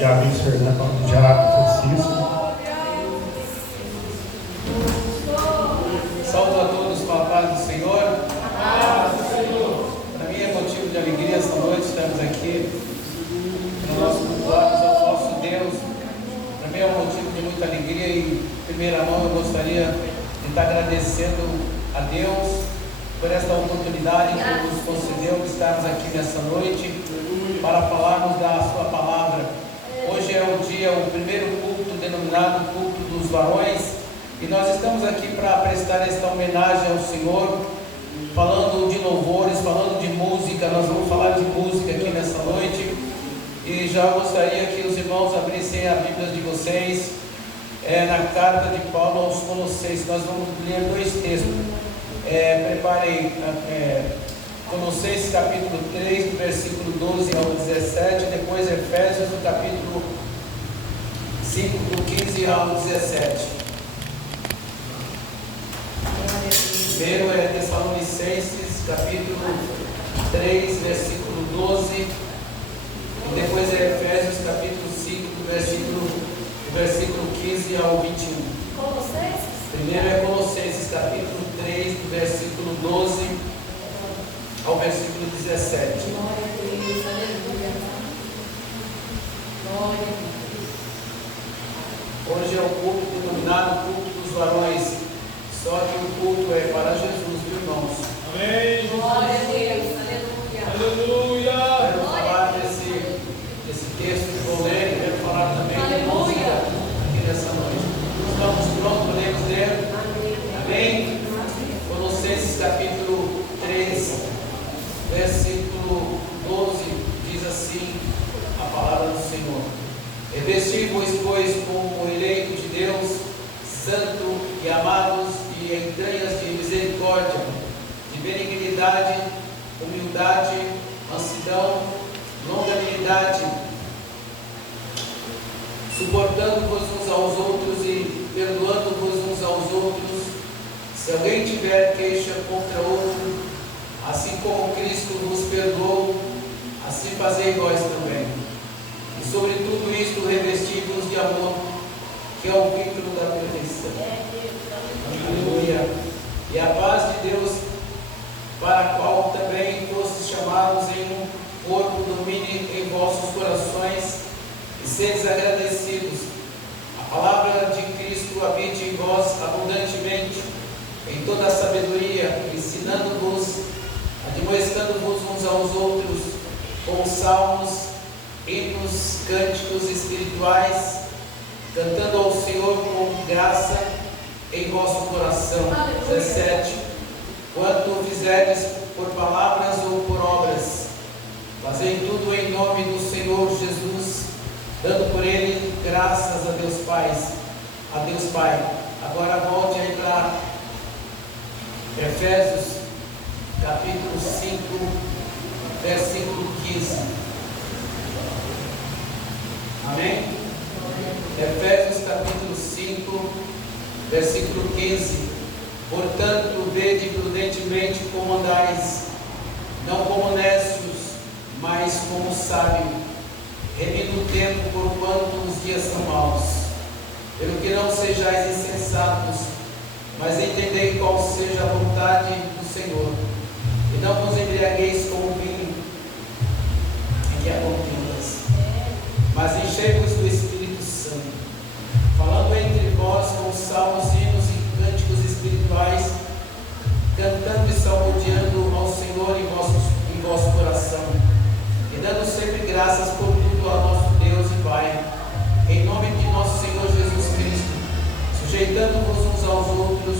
Diácono Fernando, Diácono Francisco. Saúdo a todos com a paz do Senhor. Para mim é motivo de alegria esta noite estarmos aqui no nosso culto ao nosso Deus. Para mim é um motivo de muita alegria e, em primeira mão, eu gostaria de estar agradecendo a Deus por esta oportunidade que nos concedeu de estarmos aqui nessa noite para falarmos da sua palavra. Hoje é o primeiro culto denominado Culto dos Varões. E nós estamos aqui para prestar esta homenagem ao Senhor, falando de louvores, falando de música. Nós vamos falar de música aqui nessa noite. E já gostaria que os irmãos abrissem a Bíblia de vocês na carta de Paulo aos Colossenses. Nós vamos ler dois textos. Preparei Colossenses capítulo 3, do versículo 12 ao 17. Depois Efésios, do capítulo 5, do 15 ao 17. Primeiro é Tessalonicenses, capítulo 3, versículo 12, e depois é Efésios, capítulo 5, do versículo 15 ao 21. Colossenses? Primeiro é Colossenses, capítulo 3, do versículo 12 ao versículo 17. Glória a Deus, aleluia. Glória a Deus. Hoje é o culto denominado Culto dos Varões. Só que o culto é para Jesus, viu, irmãos? Amém. Glória a Deus, aleluia. Aleluia. Quero falar desse texto que vou ler, quero falar também de música aqui nessa noite. Estamos prontos, podemos ler? Amém? Colossenses capítulo 3, versículo 12, diz assim a palavra do Senhor: Revesti-vos, pois, como eleito de Deus, santo e amados, de entranhas de misericórdia, de benignidade, humildade, mansidão, longanimidade, suportando-vos uns aos outros e perdoando-vos uns aos outros, se alguém tiver queixa contra outro, assim como Cristo vos perdoou, assim fazei vós também. E sobre tudo isto revesti-vos de amor, que é o vínculo da perfeição. Aleluia. E a paz de Deus, para a qual também fostes chamados em um corpo, domine em vossos corações e sedes agradecidos. A palavra de Cristo habite em vós abundantemente, em toda a sabedoria, ensinando-vos, admoestando-vos uns aos outros, com salmos, hinos, cânticos espirituais, cantando ao Senhor com graça em vosso coração. 17. Quanto fizerdes por palavras ou por obras, fazei tudo em nome do Senhor Jesus, dando por ele graças a Deus Pai. Agora volte aí para Efésios capítulo 5, versículo 15. Amém? Efésios capítulo 5, versículo 15. Portanto, vede prudentemente como andais, não como necios, mas como sábios, remindo o tempo, porquanto os dias são maus. Pelo que não sejais insensatos, mas entendei qual seja a vontade do Senhor, e não vos embriagueis com vinho, em que há contendas, mas enchei-vos do Espírito Santo, falando entre vós com salmos, hinos e cânticos espirituais, cantando e salmodiando ao Senhor em vosso coração, e dando sempre graças por tudo ao nosso Deus e Pai, em nome de nosso Senhor Jesus Cristo, sujeitando-vos uns aos outros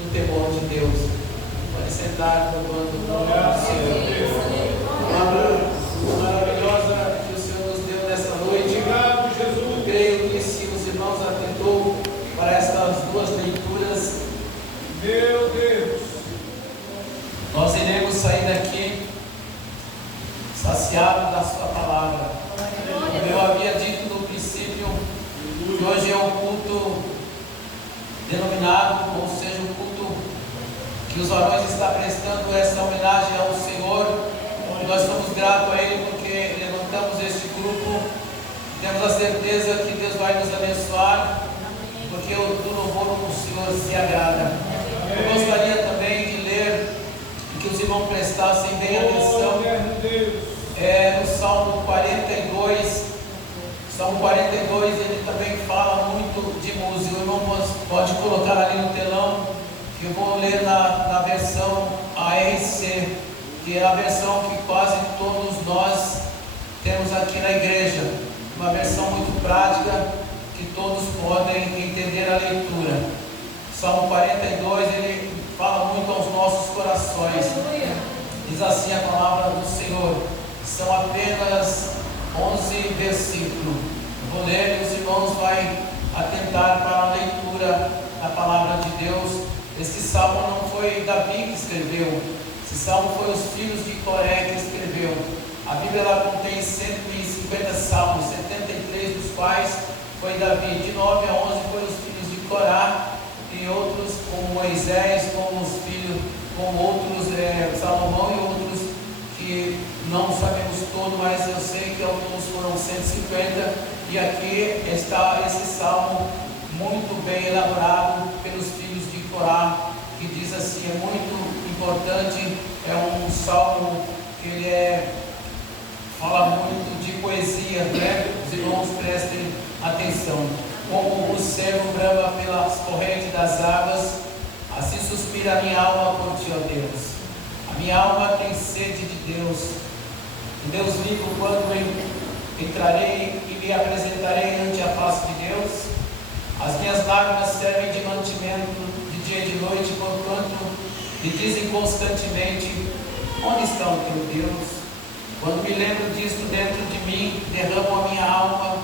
no temor de Deus. Pode sentar, louvando o nome do Senhor. Palavra maravilhosa que o Senhor nos deu nesta noite. Obrigado, Jesus. Creio que se os irmãos atentou para estas duas leituras, Meu Deus. nós iremos sair daqui saciados da sua palavra. Como eu havia dito no princípio, que hoje é um culto denominado, ou seja, um culto que os varões estão prestando essa homenagem ao Senhor. Nós somos gratos a Ele porque levantamos este grupo Temos a certeza que Deus vai nos abençoar, porque do louvor o Senhor se agrada. Eu gostaria também de ler e que os irmãos prestassem bem atenção. No Salmo 42. Salmo 42, ele também fala muito de música. O irmão pode colocar ali no telão, que eu vou ler na versão ARC, que é a versão que quase todos nós temos aqui na igreja. Uma versão muito prática, que todos podem entender a leitura. Salmo 42, ele fala muito aos nossos corações. Diz assim a palavra do Senhor. São apenas 11 versículos. Vou ler e os irmãos vão atentar para a leitura da palavra de Deus. Este salmo não foi Davi que escreveu. Esse salmo foi os filhos de Coré que escreveu. A Bíblia ela contém 150 salmos, 73 dos quais foi Davi. De 9 a 11 foram os filhos de Corá, e outros como Moisés, como os filhos, como outros Salomão e outros que não sabemos todo, mas eu sei que alguns foram 150, e aqui está esse salmo muito bem elaborado pelos filhos de Corá, que diz assim, é muito importante, é um salmo que ele fala muito de poesia, né? Os irmãos prestem atenção. Como o servo brama pelas correntes das águas, assim suspira a minha alma por ti, ó Deus. A minha alma tem sede de Deus. De Deus vivo, quando entrarei e me apresentarei ante a face de Deus. As minhas lágrimas servem de mantimento de dia e de noite, porquanto me dizem constantemente: onde está o teu Deus? Quando me lembro disto dentro de mim, derramo a minha alma,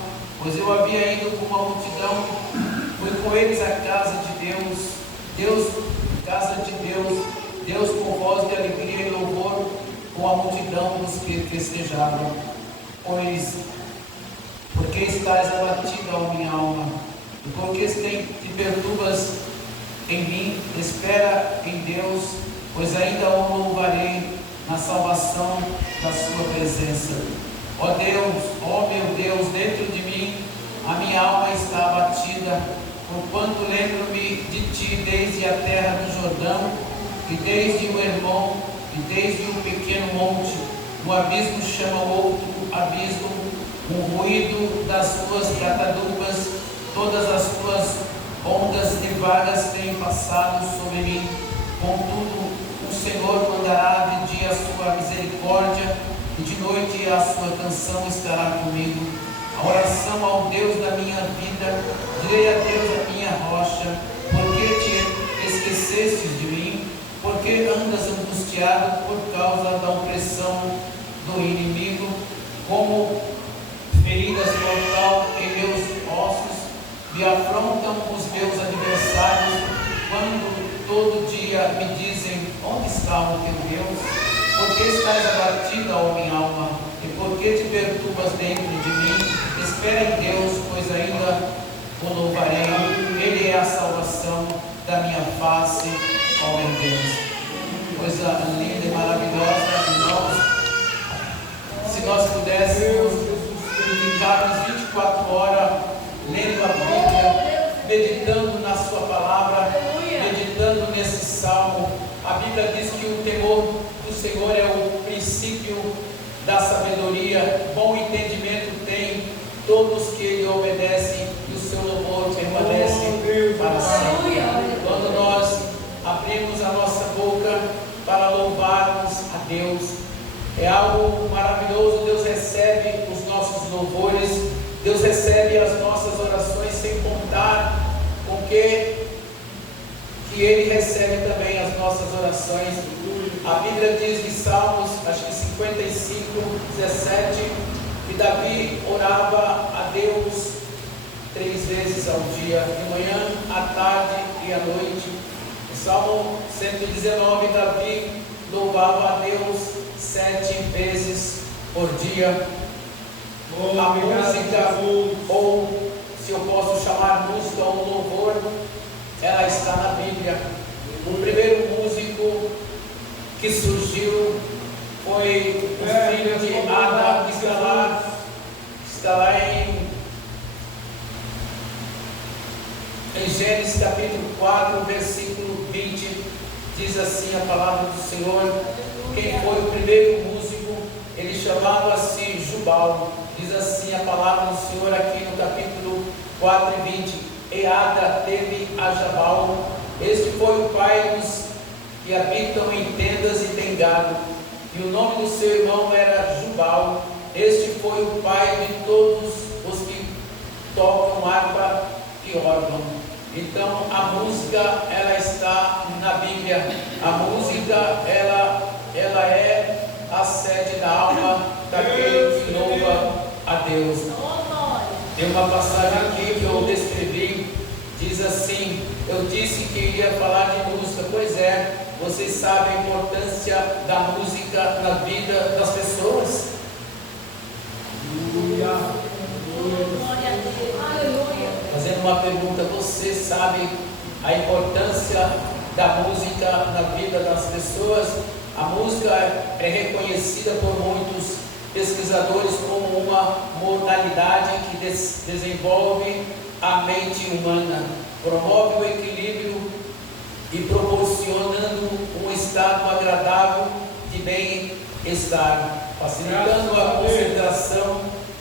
pois eu havia ido com uma multidão, fui com eles à casa de Deus, casa de Deus com voz de alegria e louvor, com a multidão dos que festejavam. Porque estás abatida, ó minha alma, e porque te perturbas em mim, espera em Deus, pois ainda o louvarei na salvação da sua presença. Ó Deus, ó meu Deus, dentro de mim a minha alma está abatida, porquanto lembro-me de ti desde a terra do Jordão, e desde o Hermon, e desde o pequeno monte. Um abismo chama o outro abismo, um ruído das tuas catadubas, todas as tuas ondas e vagas têm passado sobre mim. Contudo, o Senhor mandará de dia a sua misericórdia, e de noite a sua canção estará comigo. A oração ao Deus da minha vida, direi a Deus a minha rocha: por que te esquecestes de mim? Por que andas angustiado por causa da opressão do inimigo? Como feridas mortal em meus ossos, me afrontam os meus adversários, quando todo dia me dizem: onde está o teu Deus? Por que estás abatida, ó minha alma? E por que te perturbas dentro de mim? Espera em Deus, pois ainda o louvarei. Ele é a salvação da minha face, ó meu Deus. Coisa linda e maravilhosa, irmãos. Se nós pudéssemos ficarmos 24 horas lendo a Bíblia, meditando na sua palavra, meditando nesse salmo. A Bíblia diz que o temor do Senhor é o princípio da sabedoria. Bom entendimento tem todos que Ele obedecem, e o seu louvor permanece para sempre. Quando nós abrimos a nossa boca para louvarmos a Deus, é algo maravilhoso. Deus recebe os nossos louvores, Deus recebe as nossas orações, sem contar com que Ele recebe também as nossas orações. A Bíblia diz em Salmos, acho que 55, 17, que Davi orava a Deus 3 vezes ao dia, de manhã, à tarde e à noite. No Salmo 119, Davi louvava a Deus 7 vezes por dia. A música, ou se eu posso chamar música ou louvor, ela está na Bíblia. O primeiro músico que surgiu foi o filho de Ada, que está lá em Em Gênesis capítulo 4, versículo 20, diz assim a palavra do Senhor: quem foi o primeiro músico, ele chamava-se Jubal. Diz assim a palavra do Senhor aqui no capítulo 4 e 20: e Ada teve a Jabal. Este foi o pai dos que habitam em tendas e tem gado, e o nome do seu irmão era Jubal. Este foi o pai de todos os que tocam harpa e órgão. Então a música, ela está na Bíblia. A música, ela é a sede da alma daquele que louva a Deus. Tem uma passagem aqui que eu descrevi, diz assim: eu disse que iria falar de música. Pois é, vocês sabem a importância da música na vida das pessoas? Fazendo uma pergunta: você sabe a importância da música na vida das pessoas? A música é reconhecida por muitos pesquisadores como uma modalidade que desenvolve a mente humana, promove o equilíbrio e proporcionando um estado agradável de bem-estar, facilitando a concentração,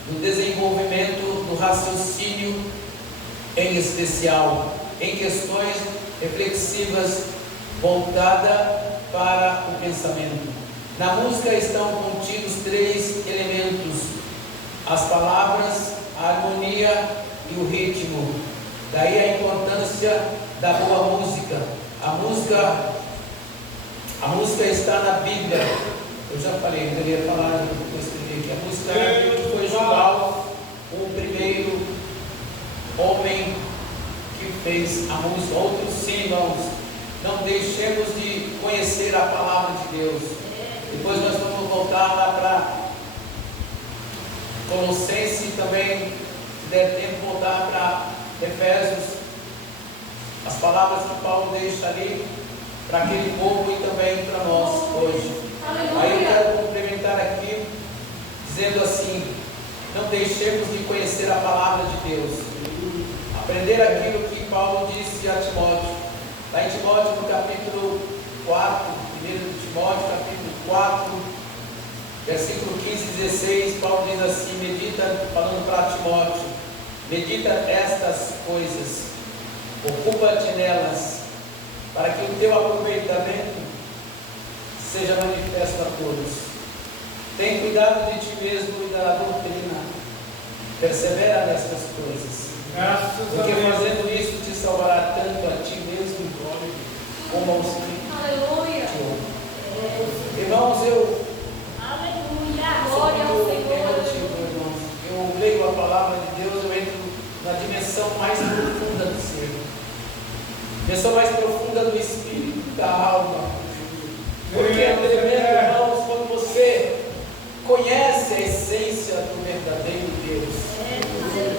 no desenvolvimento do raciocínio, em especial em questões reflexivas voltadas para o pensamento. Na música estão contidos 3 elementos: as palavras, a harmonia e o ritmo. Daí a importância da boa música. A música está na Bíblia. Eu já falei, eu queria falar, eu escrevi aqui. A música na Bíblia foi Jubal, o primeiro homem que fez a música. Outros sim, irmãos. Não deixemos de conhecer a palavra de Deus. Depois nós vamos voltar lá para Colossenses também, se der tempo, voltar para Efésios. As palavras que Paulo deixa ali para aquele povo e também para nós hoje. Aí eu quero complementar aqui, dizendo assim: não deixemos de conhecer a palavra de Deus. Aprender aquilo que Paulo disse a Timóteo. Lá em Timóteo, no capítulo 4, 1 Timóteo, capítulo 4, versículo 15 e 16, Paulo diz assim, medita, falando para Timóteo: medita estas coisas, ocupa-te nelas, para que o teu aproveitamento seja manifesto a todos. Tem cuidado de ti mesmo e da doutrina, persevera nestas coisas, porque fazendo isso te salvará tanto a ti mesmo como aos que te ouvem. Irmãos, eu sou muito emotivo, irmãos. Eu leio a palavra de Deus, eu entro na dimensão mais profunda do ser, dimensão mais profunda do espírito, da alma. Porque é tremendo, irmãos, quando você conhece a essência do verdadeiro Deus.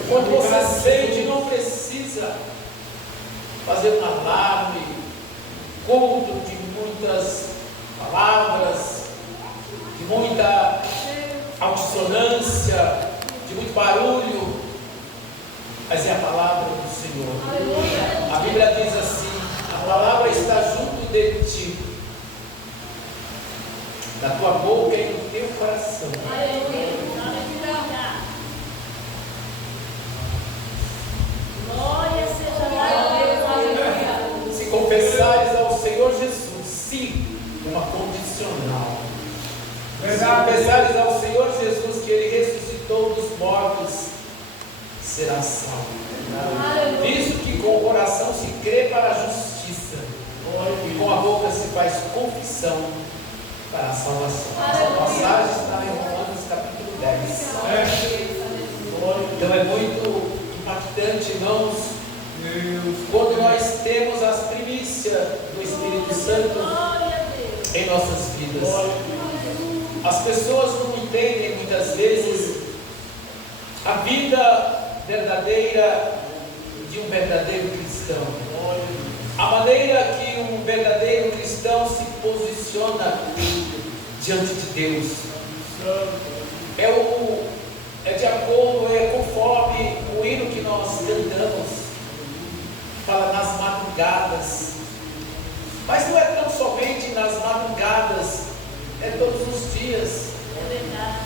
Quando você sente, não precisa fazer um alarme, culto de muitas palavras, de muita altissonância, de muito barulho, mas é a palavra do Senhor. A Bíblia diz assim: a palavra está junto de ti, na tua boca e no teu coração. Glória seja a Deus. Se confessares ao Senhor Jesus, sim, uma condicional. Se confessares ao Senhor Jesus que Ele ressuscitou dos mortos, será salvo. Visto que com o coração se crê para a justiça, e com a boca se faz confissão para a salvação. Essa passagem está em Romanos capítulo 10. Então é muito impactante, irmãos, quando nós temos as primícias do Espírito Santo em nossas vidas. As pessoas não entendem muitas vezes a vida verdadeira de um verdadeiro cristão, a maneira que um verdadeiro cristão se posiciona diante de Deus. É de acordo, é conforme o hino que nós cantamos. Fala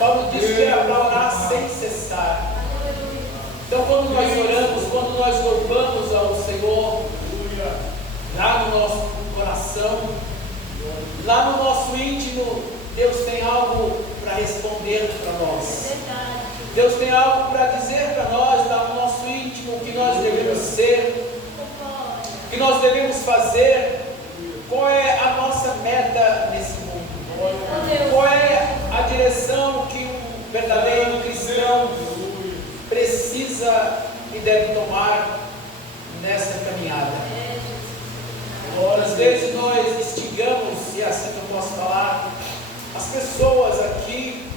Paulo disse que era para orar sem cessar. Então, quando nós oramos, quando nós louvamos ao Senhor, lá no nosso coração, lá no nosso íntimo, Deus tem algo para responder para nós. Deus tem algo para dizer para nós, lá no nosso íntimo, o que nós devemos ser, o que nós devemos fazer, qual é a nossa meta nesse mundo, qual é a direção que um verdadeiro cristão precisa e deve tomar nessa caminhada. Às vezes nós instigamos, se assim eu posso falar, as pessoas aqui,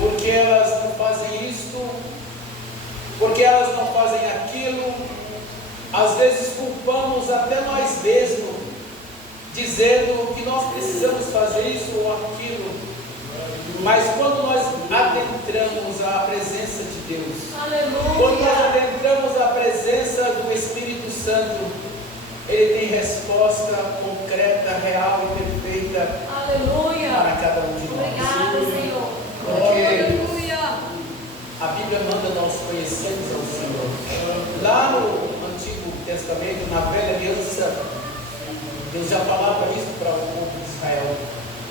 porque elas não fazem isto, porque elas não fazem aquilo. Às vezes culpamos até nós mesmos, dizendo que nós precisamos fazer isso ou aquilo. Mas quando nós adentramos a presença de Deus, quando nós adentramos a presença do Espírito Santo, Ele tem resposta concreta, real e perfeita para cada um de nós. Obrigado, Senhor. Porque a Bíblia manda nós conhecermos ao Senhor. Lá no Antigo Testamento, na Velha Aliança, Deus já falava isso para o povo de Israel,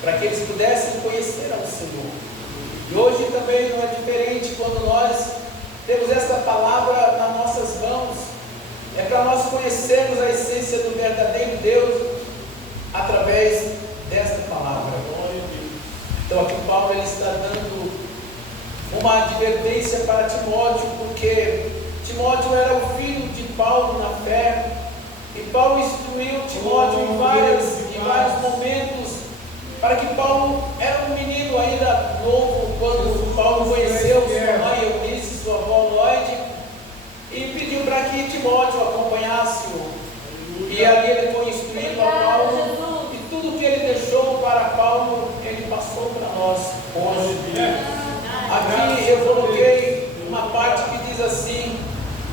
para que eles pudessem conhecer ao Senhor. E hoje também não é diferente quando nós temos esta palavra nas nossas mãos. É para nós conhecermos a essência do verdadeiro Deus através desta palavra. Então aqui Paulo ele está dando uma advertência para Timóteo, porque Timóteo era o filho de Paulo na fé, e Paulo instruiu Timóteo em vários momentos, para que Paulo era um menino ainda novo, quando Paulo conheceu sua mãe Eunice, sua avó Lloyd, e pediu para que Timóteo acompanhasse-o. E ali ele foi instruído a Paulo, e tudo que ele deixou para Paulo, ele passou para nós hoje. Aqui eu coloquei uma parte que diz assim,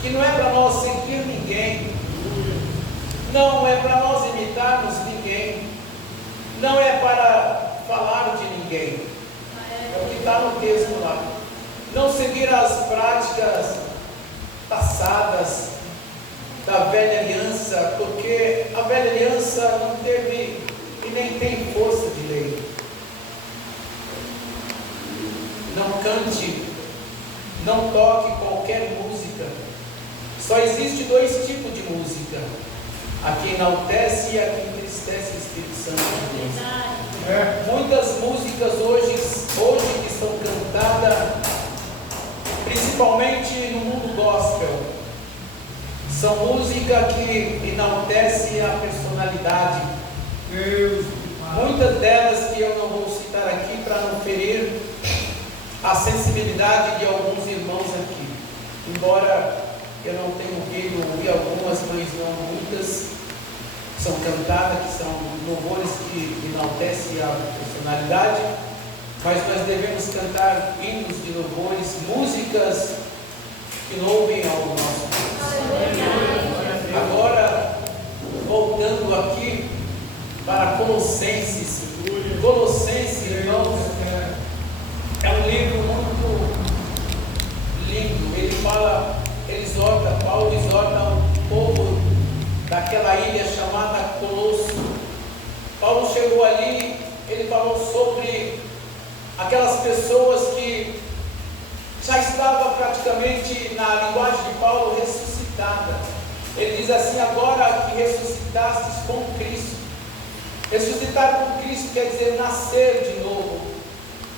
que não é para nós seguir ninguém, não é para nós imitarmos ninguém, não é para falar de ninguém. É o que está no texto lá. Não seguir as práticas passadas da velha aliança, porque a velha aliança não teve e nem tem força de lei. Não cante, não toque qualquer música. Só existe dois tipos de música: a que enaltece e a que entristece o Espírito Santo de Deus. Muitas músicas hoje que são cantadas, principalmente no mundo gospel, são músicas que enaltecem a personalidade. Muitas delas que eu não vou citar aqui para não ferir a sensibilidade de alguns irmãos aqui, embora eu não tenha ouvido ouvir algumas, mas não muitas, são cantadas, que são louvores que enaltecem a personalidade, mas nós devemos cantar hinos de louvores, músicas que louvem ao nosso Deus. Agora, voltando aqui para Colossenses, irmãos, é um livro muito lindo. Paulo exorta o povo daquela ilha chamada Colosso. Paulo chegou ali, ele falou sobre aquelas pessoas que já estavam praticamente, na linguagem de Paulo, ressuscitada. Ele diz assim: agora que ressuscitastes com Cristo. Ressuscitar com Cristo quer dizer nascer de novo,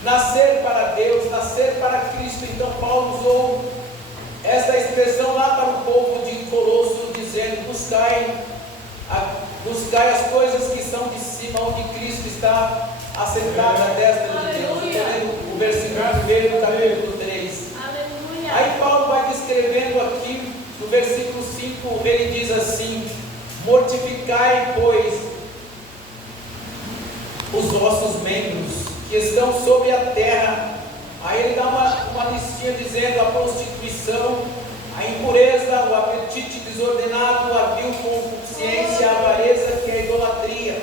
nascer para Deus, nascer para Cristo. Então Paulo usou esta expressão lá para o povo de Colosso, dizendo: buscai as coisas que são de cima, onde Cristo está assentado à destra de Deus. O versículo 1 do capítulo 3. Aí Paulo vai descrevendo aqui, no versículo 5, ele diz assim: mortificai, pois, os vossos membros que estão sobre a terra. Aí ele dá uma listinha dizendo: a prostituição, a impureza, o apetite desordenado, a vil concupiscência, a avareza, que é a idolatria,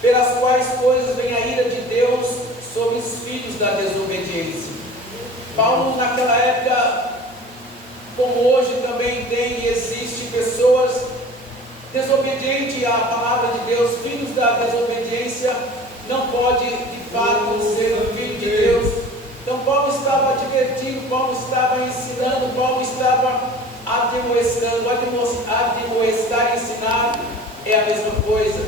pelas quais coisas vem a ira de Deus sobre os filhos da desobediência. Paulo, naquela época, como hoje também tem e existe pessoas desobedientes à palavra de Deus, filhos da desobediência, não pode de fato ser um filho de Deus. Então Paulo estava advertindo, Paulo estava ensinando, Paulo estava admoestando. Admoestar e ensinar é a mesma coisa.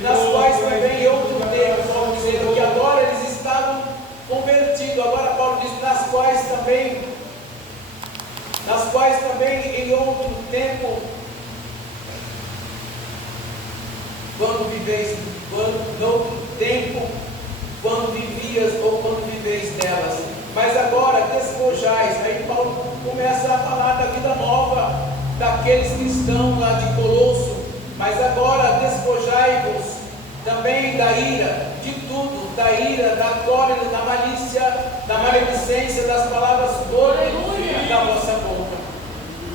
Nas quais também em outro tempo, Paulo dizendo que agora eles estavam convertidos. Agora Paulo diz nas quais também em outro tempo, quando vivias ou quando viveis nelas, mas agora despojais. Aí Paulo começa a falar da vida nova daqueles cristãos lá de Colosso. Mas agora despojai-vos também da ira, de tudo, da ira, da cólera, da malícia, da maledicência, das palavras podres da vossa boca.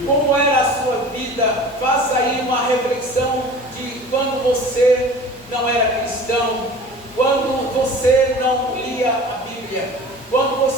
Como era a sua vida? Faça aí uma reflexão de quando você não era cristão, quando você não lia a Bíblia, quando você